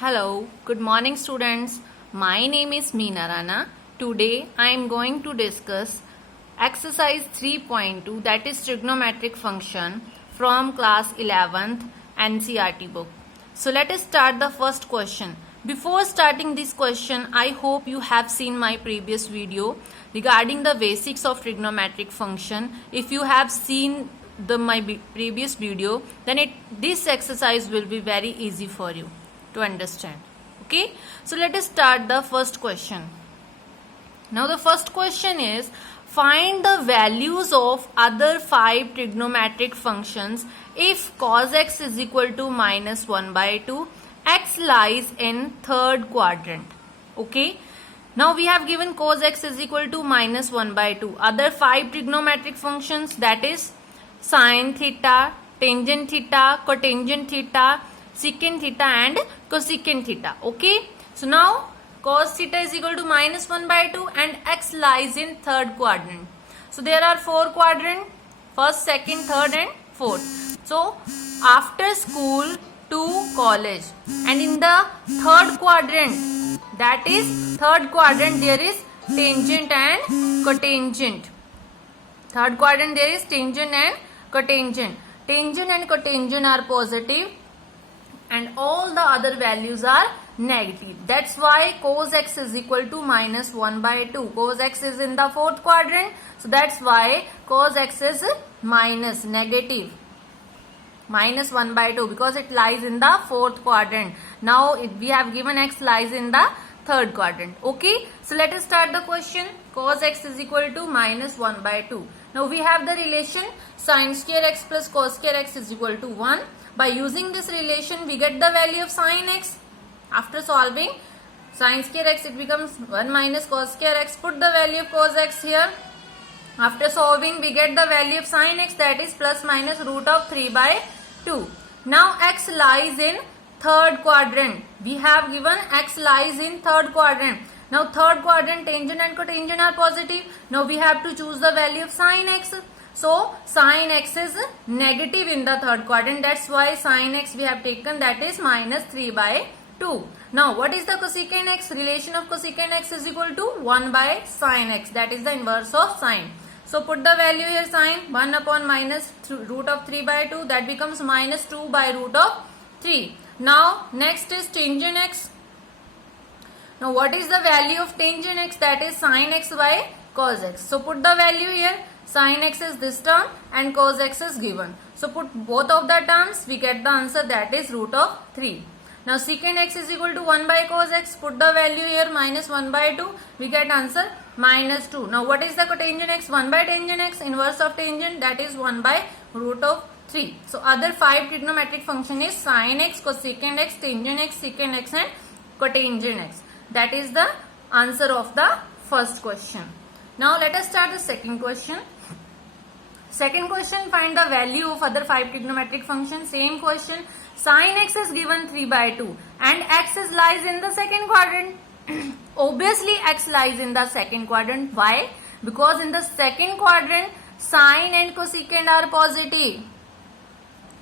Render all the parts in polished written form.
Hello, good morning students. My name is Meena Rana. Today I am going to discuss exercise 3.2, that is trigonometric function from class 11th NCERT book. So let us start the first question. Before starting this question, I hope you have seen my previous video regarding the basics of trigonometric function. If you have seen my previous video, then this exercise will be very easy for you to understand. Okay, so let us start the first question. Now the first question is, find the values of other 5 trigonometric functions if cos x is equal to minus 1 by 2, x lies in third quadrant. Okay, now we have given cos x is equal to minus 1 by 2. Other 5 trigonometric functions, that is sine theta, tangent theta, cotangent theta, secant theta and cosecant theta. Okay, so now cos theta is equal to minus 1 by 2 and x lies in third quadrant. So there are 4 quadrants, first, second, third and fourth. So after school to college, and in the third quadrant, that is third quadrant, there is tangent and cotangent. Third quadrant there is tangent and cotangent. Tangent and cotangent are positive and all the other values are negative. That's why cos x is equal to minus 1 by 2. Cos x is in the fourth quadrant. So that's why cos x is minus, negative. Minus 1 by 2 because it lies in the fourth quadrant. Now we have given x lies in the third quadrant. Okay, so let us start the question. Cos x is equal to minus 1 by 2. Now we have the relation sin square x plus cos square x is equal to 1. By using this relation, we get the value of sin x. After solving sin square x, it becomes 1 minus cos square x. Put the value of cos x here. After solving, we get the value of sin x, that is plus minus root of 3 by 2. Now x lies in third quadrant. We have given x lies in third quadrant. Now third quadrant, tangent and cotangent are positive. Now we have to choose the value of sin x. So sin x is negative in the third quadrant. That's why sin x we have taken, that is minus 3 by 2. Now what is the cosecant x? Relation of cosecant x is equal to 1 by sin x. That is the inverse of sin. So put the value here, sin 1 upon minus root of 3 by 2. That becomes minus 2 by root of 3. Now next is tangent x. Now what is the value of tangent x? That is sin x by cos x. So put the value here. Sin x is this term and cos x is given. So put both of the terms, we get the answer, that is root of 3. Now secant x is equal to 1 by cos x. Put the value here, minus 1 by 2. We get answer minus 2. Now what is the cotangent x? 1 by tangent x, inverse of tangent, that is 1 by root of 3. So other 5 trigonometric function is sin x, cosecant x, tangent x, secant x and cotangent x. That is the answer of the first question. Now let us start the second question. Second question, find the value of other 5 trigonometric functions. Same question. Sin x is given 3 by 2 and x lies in the second quadrant. Obviously x lies in the second quadrant. Why? Because in the second quadrant sin and cosecant are positive.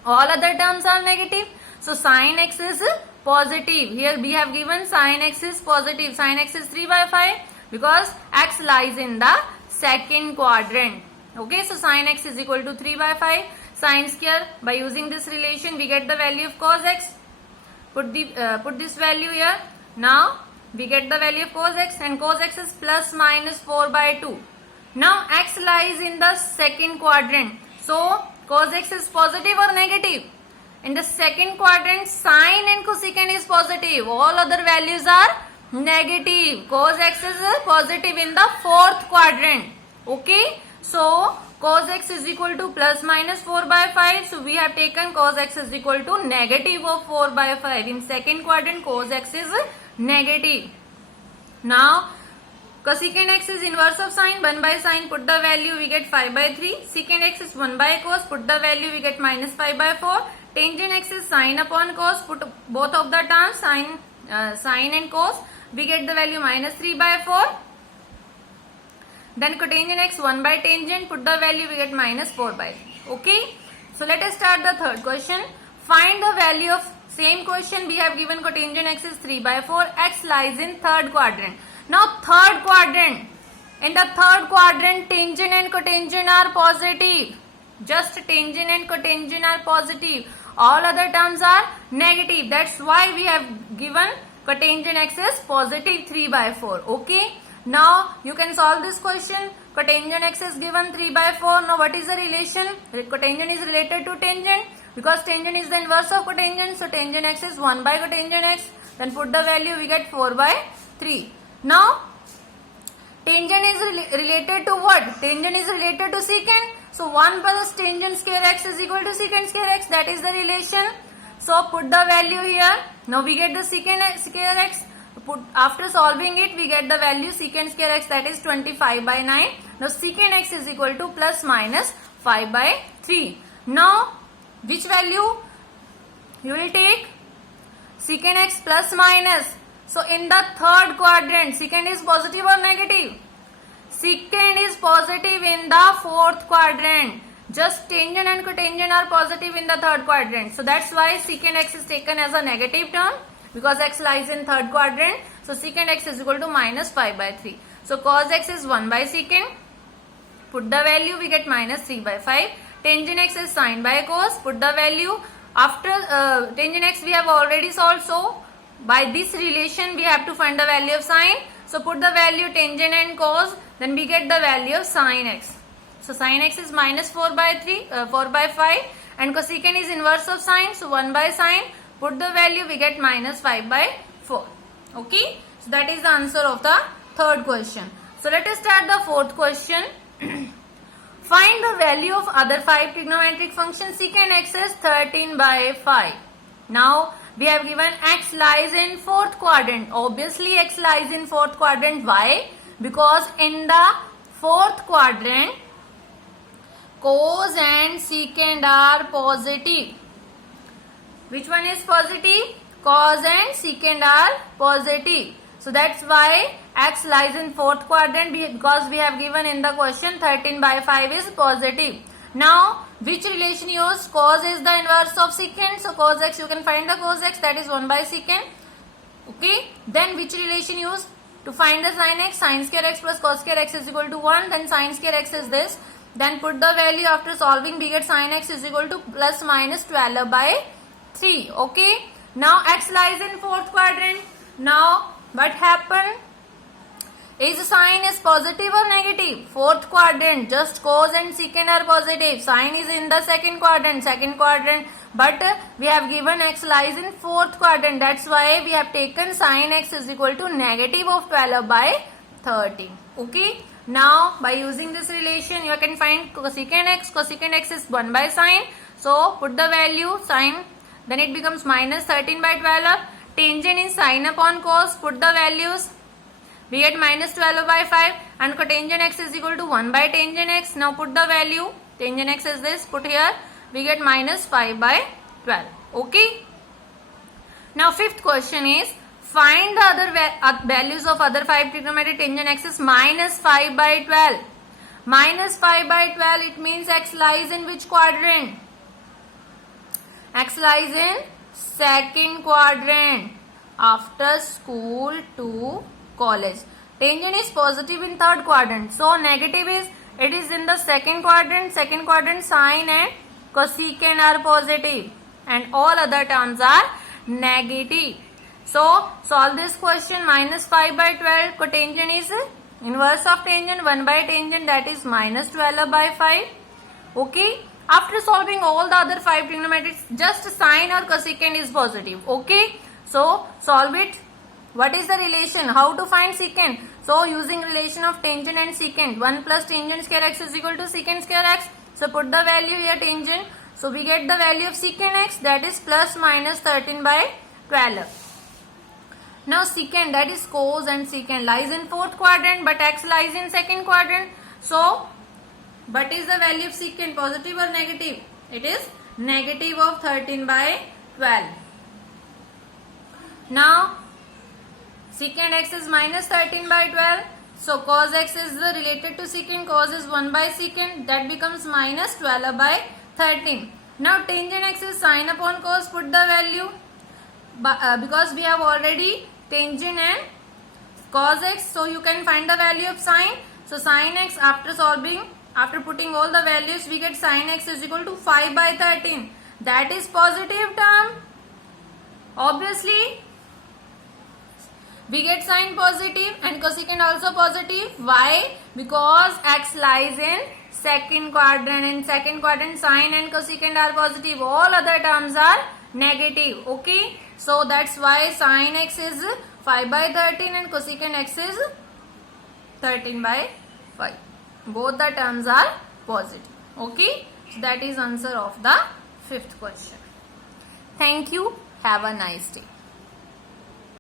All other terms are negative. So sin x is positive. Here we have given sin x is positive. Sin x is 3 by 5 because x lies in the second quadrant. Okay, so sin x is equal to 3 by 5. Sin square, by using this relation, we get the value of cos x. Put this value here. Now we get the value of cos x, and cos x is plus minus 4 by 2. Now x lies in the second quadrant. So cos x is positive or negative? In the second quadrant, sin and cosecant is positive. All other values are negative. Cos x is positive in the fourth quadrant. Okay, so cos x is equal to plus minus 4 by 5. So we have taken cos x is equal to negative of 4 by 5. In second quadrant, cos x is negative. Now cosecant x is inverse of sin. 1 by sin, put the value, we get 5 by 3. Secant x is 1 by cos, put the value, we get minus 5 by 4. Tangent x is sin upon cos, put both of the terms, sin and cos, we get the value minus 3 by 4. Then cotangent x 1 by tangent, put the value, we get minus 4 by 3. Okay, so let us start the third question. Find the value of Same question we have given cotangent x is 3/4. X lies in third quadrant. Now third quadrant. In the third quadrant, tangent and cotangent are positive. Just tangent and cotangent are positive. All other terms are negative. That's why we have given cotangent x is positive 3/4. Okay. Now you can solve this question. Cotangent x is given 3/4. Now what is the relation? Cotangent is related to tangent because tangent is the inverse of cotangent. So tangent x is 1 by cotangent x. Then put the value, we get 4/3. Now tangent is related to what? Tangent is related to secant. So 1 plus tangent square x is equal to secant square x. That is the relation. So put the value here. Now we get the secant square x. After solving it, we get the value secant square x, that is 25/9. Now secant x is equal to plus minus 5/3. Now which value you will take? Secant x plus minus. So in the third quadrant, secant is positive or negative? Secant is positive in the fourth quadrant. Just tangent and cotangent are positive in the third quadrant. So that's why secant x is taken as a negative term because x lies in third quadrant. So secant x is equal to minus 5/3. So cos x is 1 by secant. Put the value, we get minus 3/5. Tangent x is sin by cos. Put the value. After tangent x we have already solved. So by this relation we have to find the value of sin. So put the value tangent and cos. Then we get the value of sin x. So sin x is minus 4/5 and cosecant is inverse of sin. So 1 by sin. Put the value, we get minus 5/4. Okay. So that is the answer of the third question. So let us start the fourth question. Find the value of other 5 trigonometric functions. Secant x is 13/5. Now we have given x lies in fourth quadrant. Obviously x lies in fourth quadrant. Why? Because in the fourth quadrant, cos and secant are positive. Which one is positive? Cos and secant are positive. So that's why x lies in fourth quadrant because we have given in the question 13/5 is positive. Now which relation use? Cos is the inverse of secant. So cos x, you can find the cos x, that is 1 by secant. Okay. Then which relation use? To find the sin x, sin square x plus cos square x is equal to 1. Then sin square x is this. Then put the value, after solving we get sin x is equal to plus minus 12/3. Okay. Now x lies in fourth quadrant. Now what happened? Is sin is positive or negative? Fourth quadrant, just cos and secant are positive. Sin is in the second quadrant. But we have given x lies in fourth quadrant. That's why we have taken sin x is equal to negative of 12/13. Okay. Now by using this relation, you can find cosecant x. Cosecant x is 1 by sin. So put the value sin. Then it becomes minus 13/12. Tangent is sin upon cos. Put the values. We get minus 12/5 and cotangent x is equal to 1 by tangent x. Now put the value. Tangent x is this. Put here. We get minus 5/12. Okay. Now fifth question is find the other values of other 5 trigonometric. Tangent x is minus 5/12. Minus 5/12, it means x lies in which quadrant? X lies in second quadrant after school to college. Tangent is positive in third quadrant. So negative is, it is in the second quadrant. Second quadrant, sin and cosecant are positive and all other terms are negative. So solve this question. Minus 5/12. Cotangent is inverse of tangent. 1 by tangent, that is minus 12/5. Okay. After solving all the other 5 trigonometrics, just sin or cosecant is positive. Okay. So solve it. What is the relation? How to find secant? So using relation of tangent and secant. 1 plus tangent square x is equal to secant square x. So put the value here tangent. So we get the value of secant x, that is plus minus 13/12. Now secant, that is cos and secant, lies in fourth quadrant but x lies in second quadrant. So what is the value of secant? Positive or negative? It is negative of 13/12. Now secant x is minus 13/12. So cos x is related to secant. Cos is 1 by secant. That becomes minus 12/13. Now tangent x is sin upon cos. Put the value. because we have already tangent and cos x, so you can find the value of sine. So sin x, after putting all the values, we get sin x is equal to 5 by 13. That is positive term. Obviously, we get sine positive and cosecant also positive. Why? Because x lies in second quadrant. In second quadrant, sine and cosecant are positive. All other terms are negative. Okay. So that's why sine x is 5 by 13 and cosecant x is 13 by 5. Both the terms are positive. Okay. So that is answer of the fifth question. Thank you. Have a nice day.